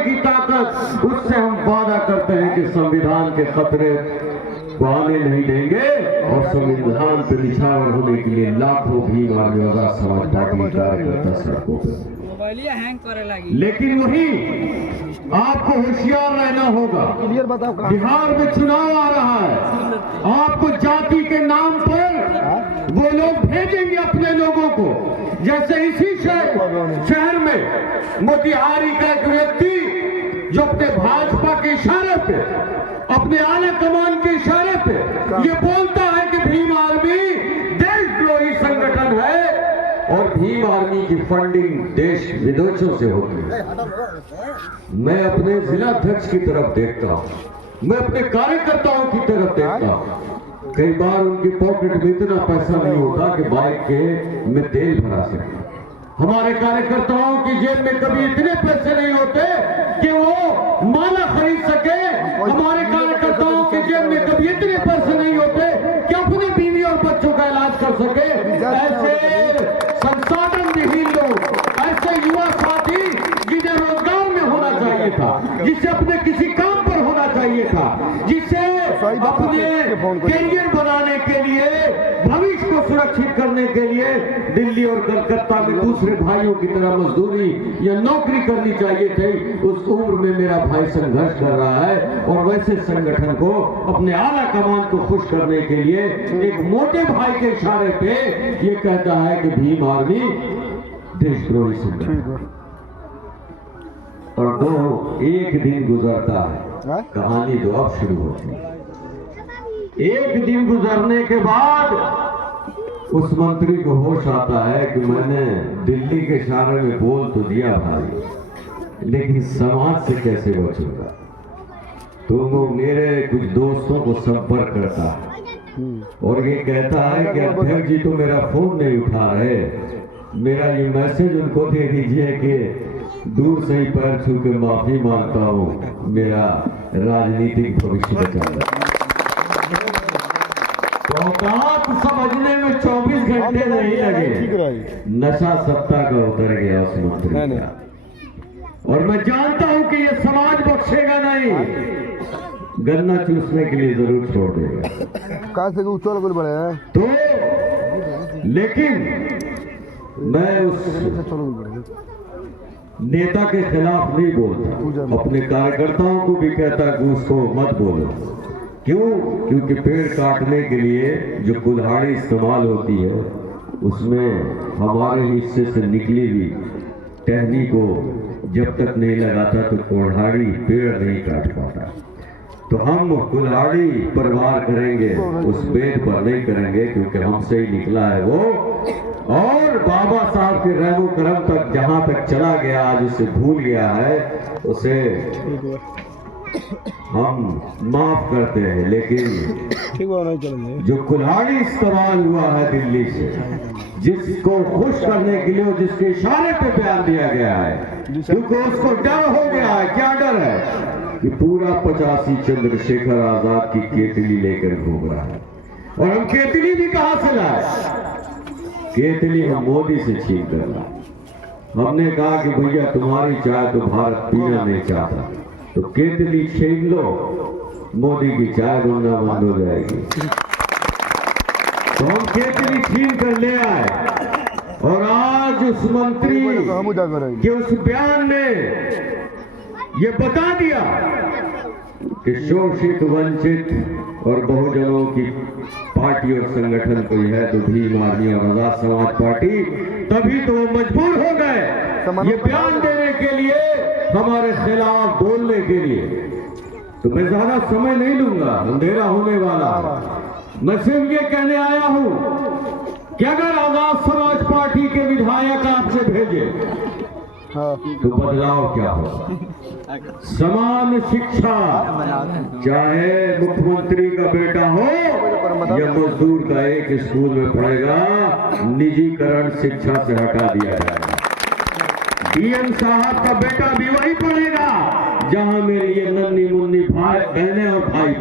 की ताकत, उससे हम वादा करते हैं कि संविधान के खतरे को आने नहीं देंगे और संविधान पर निछावर होने के लिए लाखों भीम आर्मी आजाद समाज पार्टी कार्यकर्ता सड़कों पर। लेकिन वही आपको होशियार रहना होगा। बिहार में चुनाव आ रहा है, आपको जाति के नाम पर वो लोग भेजेंगे अपने लोगों को। जैसे इसी शहर में मोतिहारी का एक व्यक्ति जो अपने भाजपा के इशारे पे, अपने आला कमान के इशारे पे ये बोलता है कि भीम आर्मी देशद्रोही संगठन है और भीम आर्मी की फंडिंग देश विदेशों से होती है। मैं अपने जिलाध्यक्ष की तरफ देखता हूँ, मैं अपने कार्यकर्ताओं की तरफ देखता हूँ। कई बार उनकी पॉकेट में इतना पैसा नहीं होता कि बाइक के में तेल भरा सके। हमारे कार्यकर्ताओं की जेब में कभी इतने पैसे नहीं होते कि वो माला खरीद सके। हमारे कार्यकर्ताओं की जेब में कभी इतने पैसे नहीं होते कि अपनी बीवी और बच्चों का इलाज कर सके। ऐसे संसाधन विहीन लोग, ऐसे युवा साथी जिन्हें रोजगार में होना चाहिए था, जिसे अपने किसी काम पर होना चाहिए था, जिसे अपने करियर बनाने के लिए, भविष्य को सुरक्षित करने के लिए दिल्ली और कलकत्ता में दूसरे भाइयों की तरह मजदूरी या नौकरी करनी चाहिए थी, उस उम्र में मेरा भाई संघर्ष कर रहा है। और वैसे संगठन को, अपने आला कमान को खुश करने के लिए एक मोटे भाई के इशारे पे ये कहता है कि भीम आर्मी देशद्रोही संगठन। और तो एक दिन गुजरता है, कहानी तो अब शुरू होती है। एक दिन गुजरने के बाद उस मंत्री को होश आता है कि मैंने दिल्ली के इशारे में बोल तो दिया भाई, लेकिन समाज से कैसे बचूंगा। तो वो मेरे कुछ दोस्तों को संपर्क करता है और ये कहता है कि अध्यक्ष जी तो मेरा फोन नहीं उठा रहे, मेरा ये मैसेज उनको दे दीजिए कि दूर से ही पैर छू के माफी मांगता हूँ, मेरा राजनीतिक भविष्य बचा है। औकात समझने में 24 घंटे नहीं लगे, नशा सत्ता का उतर गया उस मंत्री का। और मैं जानता हूं कि ये समाज बख्शेगा नहीं, गन्ना चूसने के लिए जरूर छोड़ देगा। तो लेकिन मैं उस नेता के खिलाफ नहीं बोलता, अपने कार्यकर्ताओं को भी कहता कि उसको मत बोलो। क्यों? क्योंकि पेड़ काटने के लिए जो कुल्हाड़ी इस्तेमाल होती है उसमें हमारे हिस्से से निकली हुई टहनी को जब तक नहीं लगाता तो कुल्हाड़ी पेड़ नहीं काट पाता। तो हम कुल्हाड़ी पर वार करेंगे, उस पेड़ पर नहीं करेंगे, क्योंकि हमसे ही निकला है वो। और बाबा साहब के रहमो करम तक जहां तक चला गया, आज उसे भूल गया है, उसे हम माफ करते हैं। लेकिन जो कुल्हाड़ी इस्तेमाल हुआ है दिल्ली से, जिसको खुश करने के लिए, जिसके इशारे पे बयान दिया गया है, क्योंकि उसको डर हो गया है। क्या डर है? कि पूरा 85 चंद्रशेखर आजाद की केतली लेकर घूम रहा है। और हम केतली भी कहां से लाए? केतली हम मोदी से छीन कर लाए। हमने कहा कि भैया तुम्हारी चाय तो भारत पीना नहीं चाहता, तो केतली छीन लो, मोदी की चाय बनना बंद हो जाएगी। तो हम केतली छीन कर ले आए। और आज उस मंत्री के उस बयान ने ये बता दिया कि शोषित, वंचित और बहुजनों की पार्टी और संगठन कोई है तो भीम आर्मी और आजाद समाज पार्टी। तभी तो वो मजबूर हो गए ये बयान देने के लिए, हमारे खिलाफ बोलने के लिए। तो मैं ज्यादा समय नहीं लूंगा, अंधेरा होने वाला। मैं सिर्फ ये कहने आया हूं कि अगर आजाद समाज पार्टी के विधायक आपसे भेजे तो बदलाव क्या होगा? समान शिक्षा, चाहे मुख्यमंत्री का बेटा हो या मजदूर का, एक स्कूल में पढ़ेगा, निजीकरण शिक्षा से हटा दिया जाएगा। डीएम साहब का बेटा भी वही पढ़ेगा जहां मेरी ये नन्ही मुन्नी भाई, बहनें और भाई